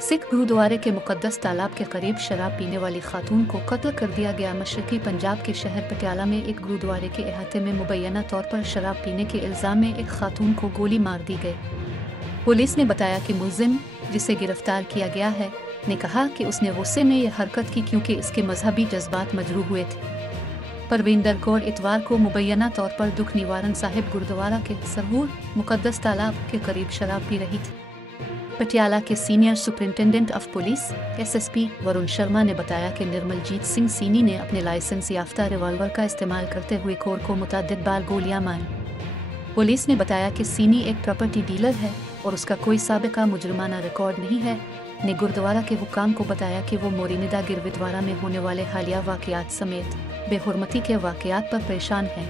सिख गुरुद्वारे के मुकद्दस तालाब के करीब शराब पीने वाली खातून को कत्ल कर दिया गया। मशरकी पंजाब के शहर पटियाला में एक गुरुद्वारे के अहाते में मुबैना तौर पर शराब पीने के इल्ज़ाम में एक खातून को गोली मार दी गई। पुलिस ने बताया कि मुलजिम, जिसे गिरफ्तार किया गया है, ने कहा कि उसने गुस्से में यह हरकत की क्योंकि इसके मजहबी जज्बात मजरूह हुए थे। परविंदर कौर इतवार को मुबैना तौर पर दुख निवारण साहिब गुरुद्वारा के सहूर मुकद्दस तालाब के करीब शराब पी रही थी। पटियाला के senior superintendent of police SSP Varun Sharma ने बताया कि निर्मलजीत सिंह सीनी ने अपने लाइसेंस याफ्ता रिवॉल्वर का इस्तेमाल करते हुए कौर को मुतअद्दिद बार गोलियां मारी। पुलिस ने बताया कि सीनी एक प्रॉपर्टी डीलर है और उसका कोई साबिका मुजरमाना रिकॉर्ड नहीं है। ने गुरुद्वारा के हुक्काम को बताया कि वो मोरिनिदा गिरविद्वारा में होने वाले हालिया वाकयात समेत बेहुरमती के वाकयात पर परेशान हैं।